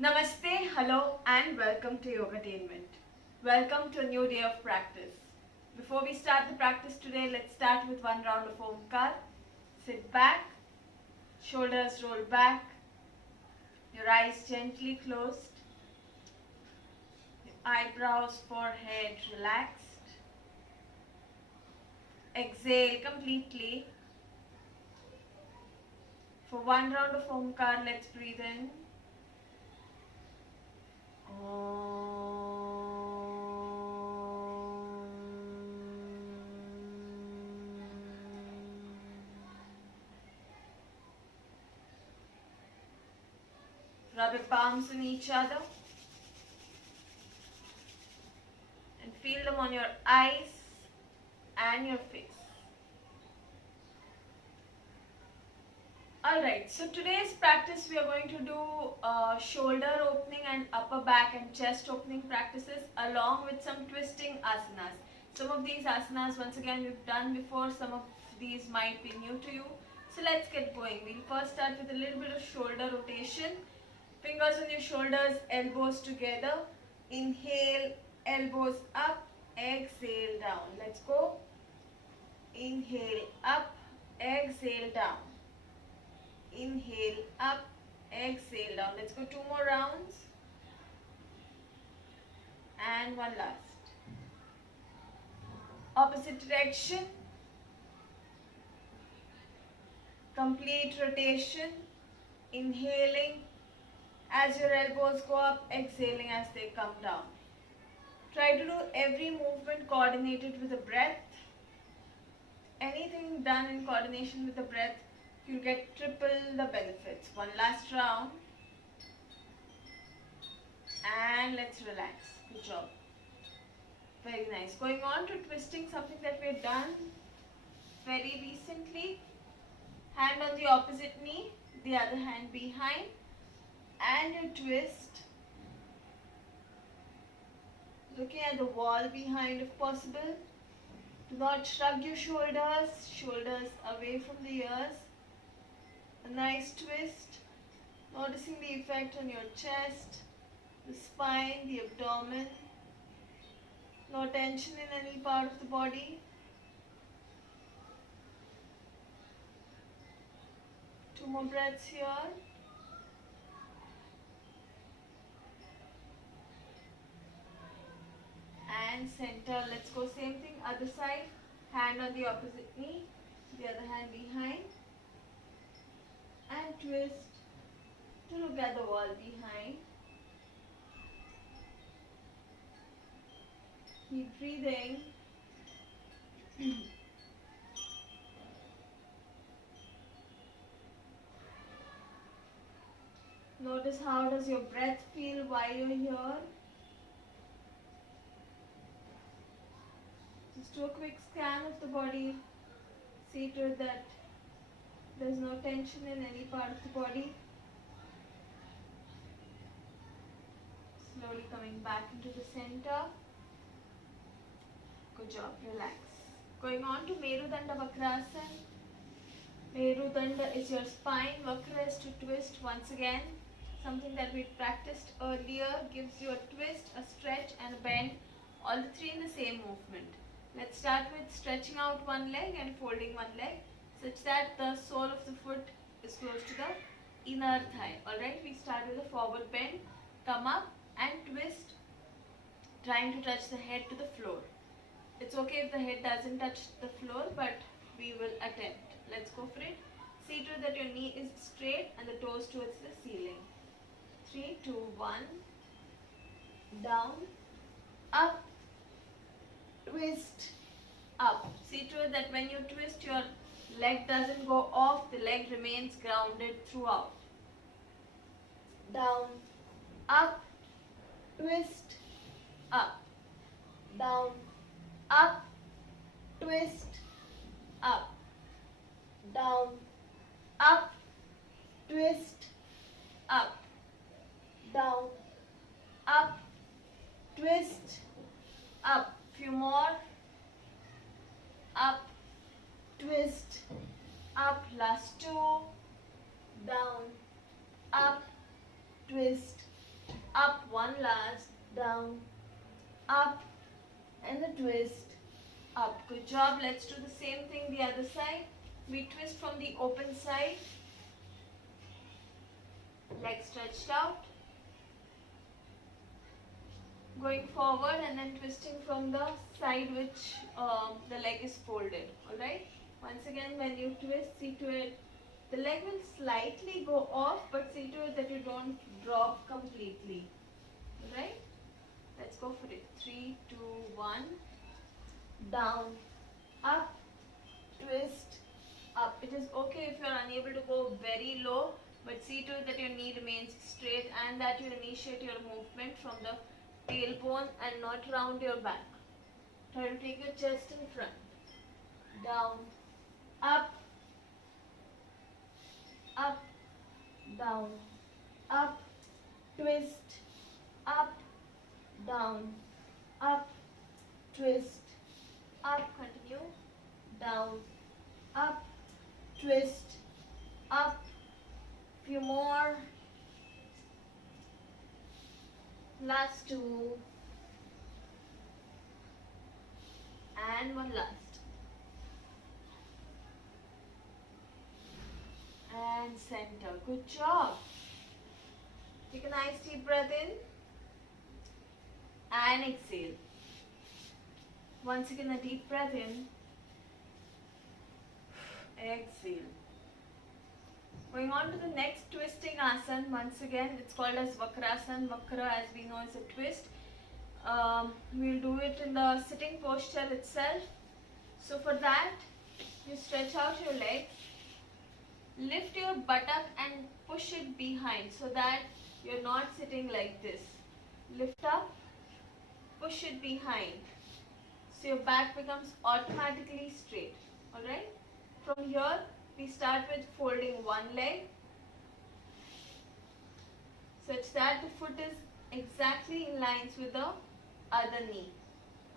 Namaste, hello, and welcome to Yogatainment. Welcome to a new day of practice. Before we start the practice today, let's start with one round of Omkar. Sit back, shoulders roll back, your eyes gently closed, your eyebrows, forehead relaxed. Exhale completely. For one round of Omkar, let's breathe in. Rub your palms on each other and feel them on your eyes and your face. Alright, so today's practice we are going to do shoulder opening and upper back and chest opening practices along with some twisting asanas. Some of these asanas once again we've done before, some of these might be new to you. So let's get going. We'll first start with a little bit of shoulder rotation. Fingers on your shoulders, elbows together. Inhale, elbows up, exhale down. Let's go. Inhale up, exhale down. Inhale up, exhale down. Let's go 2 more rounds. And one last. Opposite direction. Complete rotation. Inhaling as your elbows go up, exhaling as they come down. Try to do every movement coordinated with the breath. Anything done in coordination with the breath, you'll get triple the benefits. One last round. And let's relax. Good job. Very nice. Going on to twisting, something that we've done very recently. Hand on the opposite knee, the other hand behind. And you twist. Looking at the wall behind if possible. Do not shrug your shoulders. Shoulders away from the ears. A nice twist. Noticing the effect on your chest, the spine, the abdomen. No tension in any part of the body. 2 more breaths here. And center. Let's go same thing. Other side. Hand on the opposite knee. The other hand behind. And twist to look at the wall behind. Keep breathing. Notice how does your breath feel while you're here. Just do a quick scan of the body. See to it that there's no tension in any part of the body. Slowly coming back into the center. Good job, relax. Going on to Merudanda Vakrasana. Merudanda is your spine, Vakra is to twist once again. Something that we practiced earlier, gives you a twist, a stretch and a bend, all the three in the same movement. Let's start with stretching out one leg and folding one leg such that the sole of the foot is close to the inner thigh. Alright, we start with a forward bend, come up and twist, trying to touch the head to the floor. It's okay if the head doesn't touch the floor, but we will attempt. Let's go for it. See to it that your knee is straight and the toes towards the ceiling. 3, 2, 1. Down, up, twist, up. See to it that when you twist, your leg doesn't go off, the leg remains grounded throughout. Down, up, twist, up, down, up, twist, up, down, up, twist, up, down, up, twist, up. Few more. Up, twist, up. Last 2. Down, up, twist, up, one last, down, up, and the twist, up. Good job. Let's do the same thing the other side. We twist from the open side, leg stretched out, going forward and then twisting from the side which the leg is folded. Alright. Once again, when you twist, see to it, the leg will slightly go off, but see to it that you don't drop completely. Alright. Let's go for it. 3, 2, 1. Down, up, twist, up. It is okay if you are unable to go very low, but see to it that your knee remains straight and that you initiate your movement from the tailbone and not round your back. Try to take your chest in front. Down, up, up, down, up, twist, up, down, up, twist, up, continue, down, up, twist, up, few more, last 2, and one last, and center. Good job. Take a nice deep breath in and exhale. Once again, a deep breath in, exhale. Going on to the next twisting asana. Once again, it's called as Vakrasana. Vakra, as we know, is a twist. We'll do it in the sitting posture itself. So for that, you stretch out your legs, lift your buttock and push it behind so that you're not sitting like this. Lift up, push it behind. So your back becomes automatically straight. Alright? From here, we start with folding one leg such that the foot is exactly in lines with the other knee.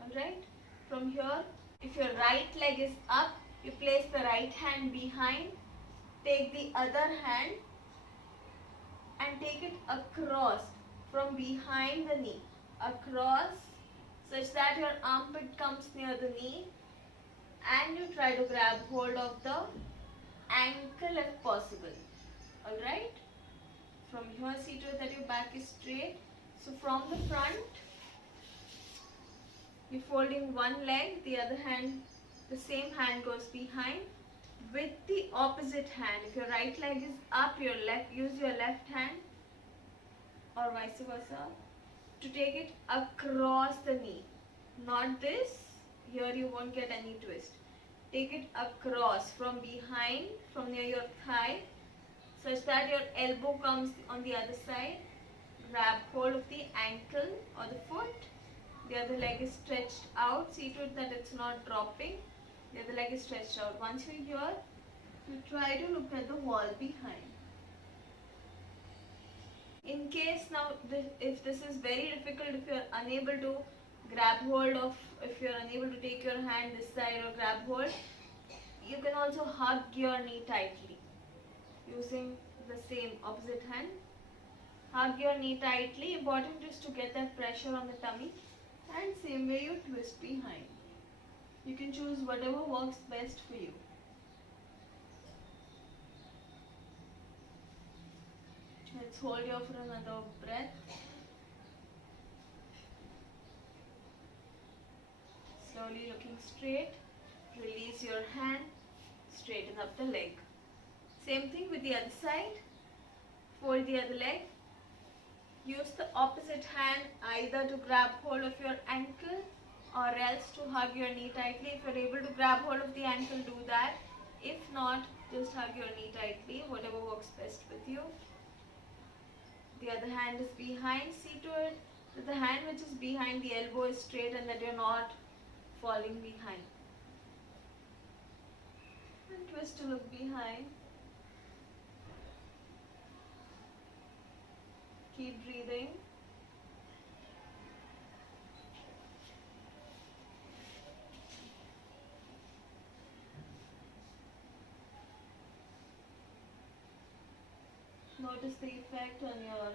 Alright? From here, if your right leg is up, you place the right hand behind, take the other hand and take it across from behind the knee, across such that your armpit comes near the knee, and you try to grab hold of the ankle if possible. Alright? From here, see to it that your back is straight. So from the front, you're folding one leg, the other hand, the same hand goes behind with the opposite hand. If your right leg is up, use your left hand or vice versa to take it across the knee. Not this, here you won't get any twist. Take it across from behind, from near your thigh, such that your elbow comes on the other side. Grab hold of the ankle or the foot. The other leg is stretched out. See to it that it's not dropping. The other leg is stretched out. Once you're here, you try to look at the wall behind. In case now, if this is very difficult, if you're unable to grab hold of, if you're unable to take your hand this side or grab hold, you can also hug your knee tightly using the same opposite hand. Hug your knee tightly. Important is to get that pressure on the tummy, and same way you twist behind. You can choose whatever works best for you. Let's hold here for another breath. Slowly looking straight, release your hand, straighten up the leg. Same thing with the other side. Fold the other leg. Use the opposite hand either to grab hold of your ankle or else to hug your knee tightly. If you're able to grab hold of the ankle, do that. If not, just hug your knee tightly, whatever works best with you. The other hand is behind. See to it that the hand which is behind the elbow is straight and that you're not falling behind. And twist to look behind. Keep breathing. Notice the effect on your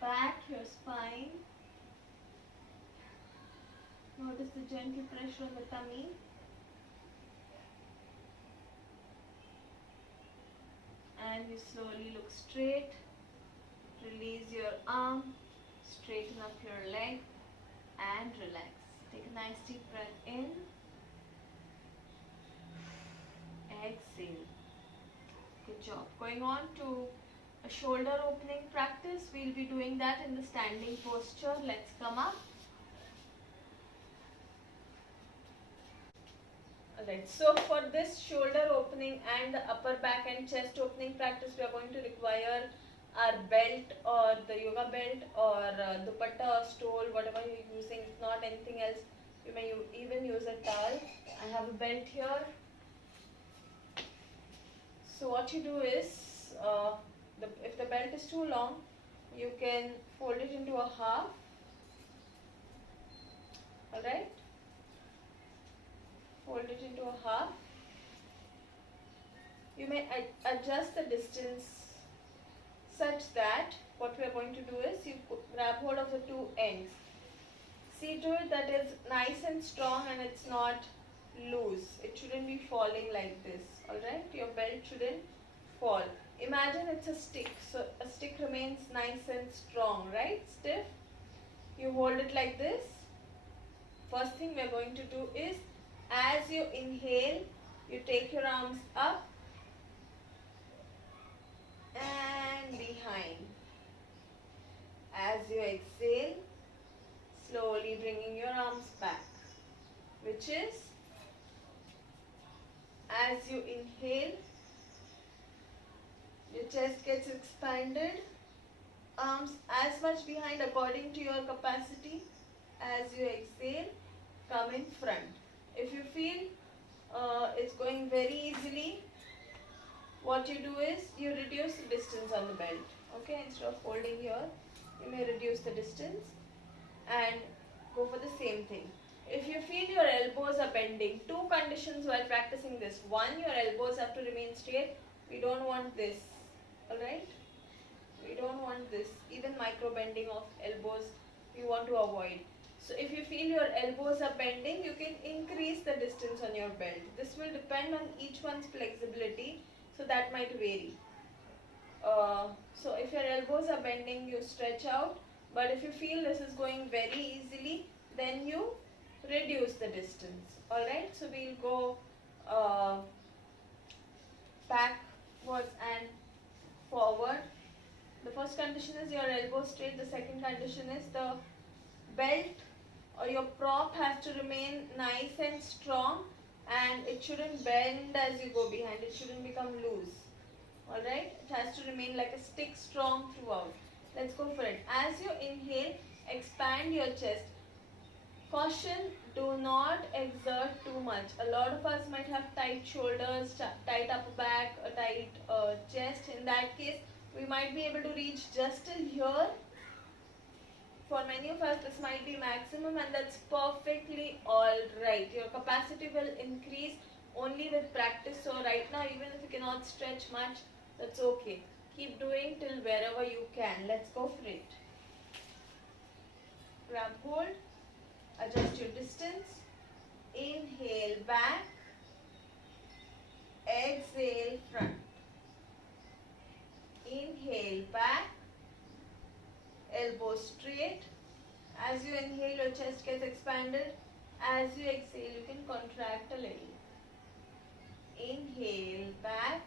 back, your spine. Notice the gentle pressure on the tummy. And you slowly look straight. Release your arm. Straighten up your leg and relax. Take a nice deep breath in. Exhale. Good job. Going on to a shoulder opening practice. We'll be doing that in the standing posture. Let's come up. Alright, so for this shoulder opening and the upper back and chest opening practice, we are going to require our belt or the yoga belt or dupatta or stole, whatever you're using. If not anything else, you may even use a towel. I have a belt here. So what you do is, if the belt is too long, you can fold it into a half. Alright? Fold it into a half. You may adjust the distance such that what we are going to do is you grab hold of the two ends. See to it that it's nice and strong and it's not loose. It shouldn't be falling like this. Alright? Your belt shouldn't fall. Imagine it's a stick. So a stick remains nice and strong, right? Stiff. You hold it like this. First thing we are going to do is, as you inhale, you take your arms up and behind. As you exhale, slowly bringing your arms back, which is, as you inhale, your chest gets expanded, arms as much behind according to your capacity. As you exhale, come in front. If you feel it's going very easily, what you do is you reduce the distance on the belt. Okay, instead of holding here, you may reduce the distance and go for the same thing. If you feel your elbows are bending, two conditions while practicing this. One, your elbows have to remain straight. We don't want this. Alright? We don't want this. Even micro bending of elbows, we want to avoid. So if you feel your elbows are bending, you can increase the distance on your belt. This will depend on each one's flexibility, so that might vary. So if your elbows are bending, you stretch out. But if you feel this is going very easily, then you reduce the distance. Alright, so we'll go backwards and forward. The first condition is your elbow straight. The second condition is the belt or your prop has to remain nice and strong, and it shouldn't bend as you go behind. It shouldn't become loose. Alright, it has to remain like a stick, strong throughout. Let's go for it. As you inhale, expand your chest. Caution, do not exert too much. A lot of us might have tight shoulders, tight upper back, a tight chest. In that case, we might be able to reach just till here. For many of us, this might be maximum, and that's perfectly alright. Your capacity will increase only with practice. So right now, even if you cannot stretch much, that's okay. Keep doing till wherever you can. Let's go for it. Grab hold. Adjust your distance. Inhale back. Exhale front. Inhale back. Elbows straight. As you inhale, your chest gets expanded. As you exhale, you can contract a little. Inhale back.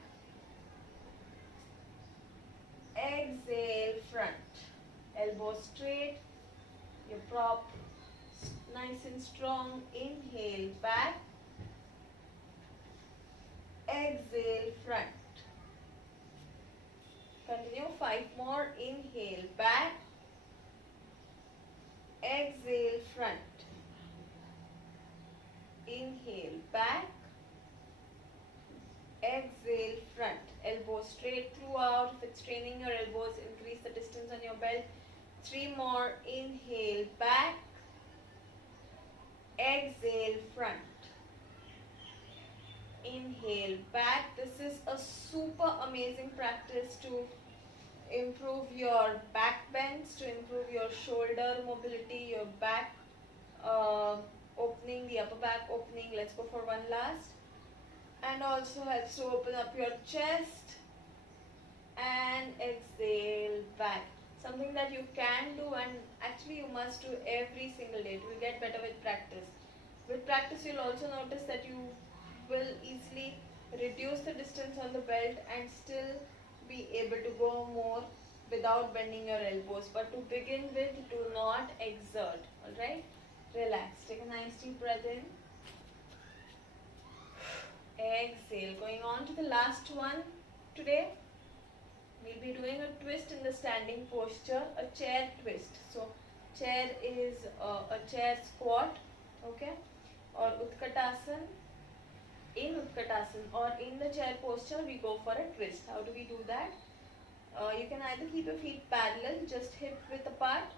Exhale front. Elbows straight. Your prop nice and strong. Inhale back. Exhale front. Continue 5 more. Inhale back. Exhale front. Inhale back. Exhale front. Elbows straight throughout. If it's straining your elbows, increase the distance on your belt. 3 more. Inhale back. Exhale front. Inhale back. This is a super amazing practice to improve your back bends, to improve your shoulder mobility, your back opening, the upper back opening. Let's go for one last. And also helps to open up your chest. And exhale back. Something that you can do, and actually you must do every single day. It will get better with practice. With practice, you'll also notice that you will easily reduce the distance on the belt and still be able to go more without bending your elbows. But to begin with, do not exert. Alright? Relax. Take a nice deep breath in. Exhale. Going on to the last one today. We'll be doing a twist in the standing posture, a chair twist. So, chair is a chair squat, okay, or Utkatasana. In Utkatasana or in the chair posture, we go for a twist. How do we do that? You can either keep your feet parallel, just hip width apart,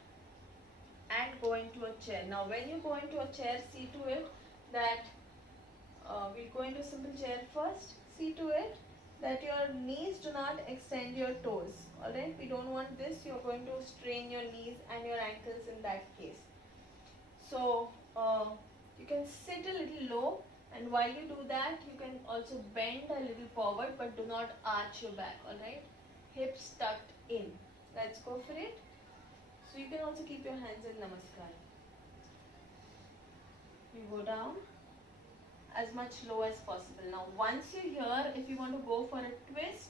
and go into a chair. Now, when you go into a chair, see to it that we'll go into a simple chair first. See to it that your knees do not extend your toes. Alright, we don't want this. You're going to strain your knees and your ankles in that case. So, you can sit a little low, and while you do that, you can also bend a little forward, but do not arch your back. Alright, hips tucked in. Let's go for it. So, you can also keep your hands in Namaskar. You go down as much low as possible. Now, once you're here, if you want to go for a twist,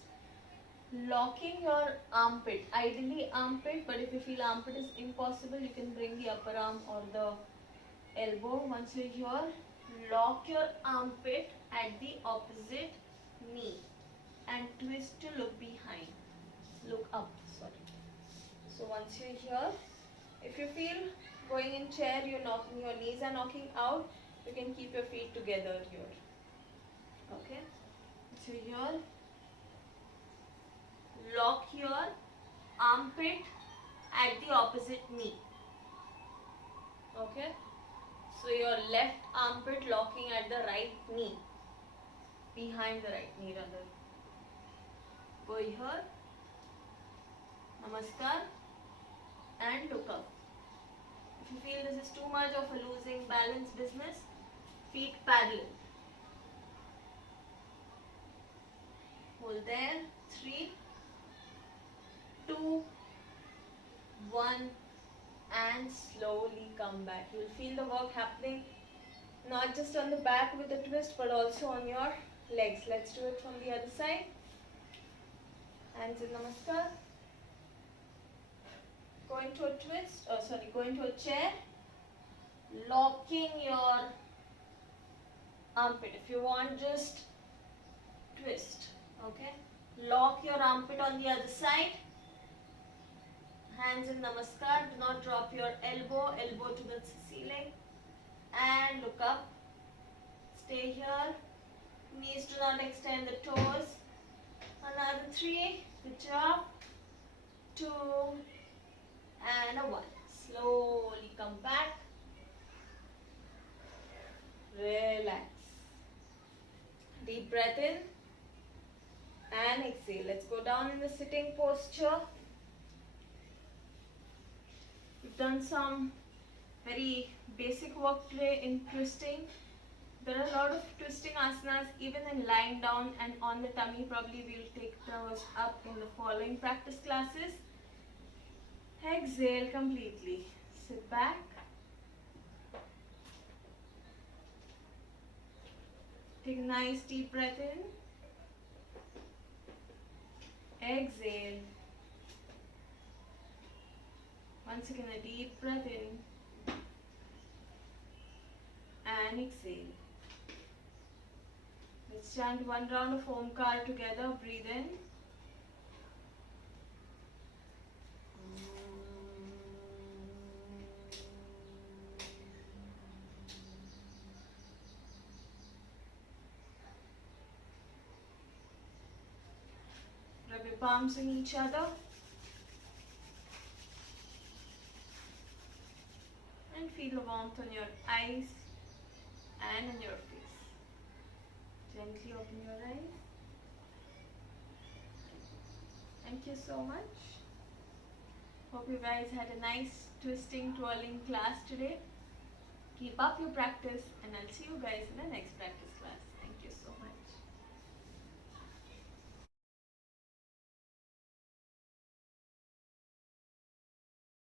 locking your armpit, ideally armpit, but if you feel armpit is impossible, you can bring the upper arm or the elbow. Once you're here, lock your armpit at the opposite knee and twist to look behind, look up, sorry. So once you're here, if you feel going in chair, your knees are knocking out, you can keep your feet together here. Okay. So here, lock your armpit at the opposite knee. Okay. So your left armpit locking at the right knee. Behind the right knee rather. Go here. Namaskar. And look up. If you feel this is too much of a losing balance business, feet parallel. Hold there. 3, 2, 1, and slowly come back. You will feel the work happening not just on the back with the twist, but also on your legs. Let's do it from the other side. Hands in Namaskar. Go into a twist, go into a chair, locking your armpit. If you want, just twist, okay? Lock your armpit on the other side. Hands in Namaskar. Do not drop your elbow to the ceiling. And look up. Stay here. Knees do not extend the toes. Another 3. Good job. 2. And a 1. Slowly come back. Relax. Deep breath in. And exhale. Let's go down in the sitting posture. We've done some very basic work today in twisting. There are a lot of twisting asanas even in lying down and on the tummy. Probably we'll take those up in the following practice classes. Exhale completely. Sit back. Take a nice deep breath in. Exhale. Once again, a deep breath in. And exhale. Let's chant one round of Omkar together. Breathe in. Rub your palms on each other. And feel the warmth on your eyes and on your face. Gently open your eyes Thank you so much. Hope you guys had a nice twisting, twirling class today. Keep up your practice, and I'll see you guys in the next practice class. Thank you so much.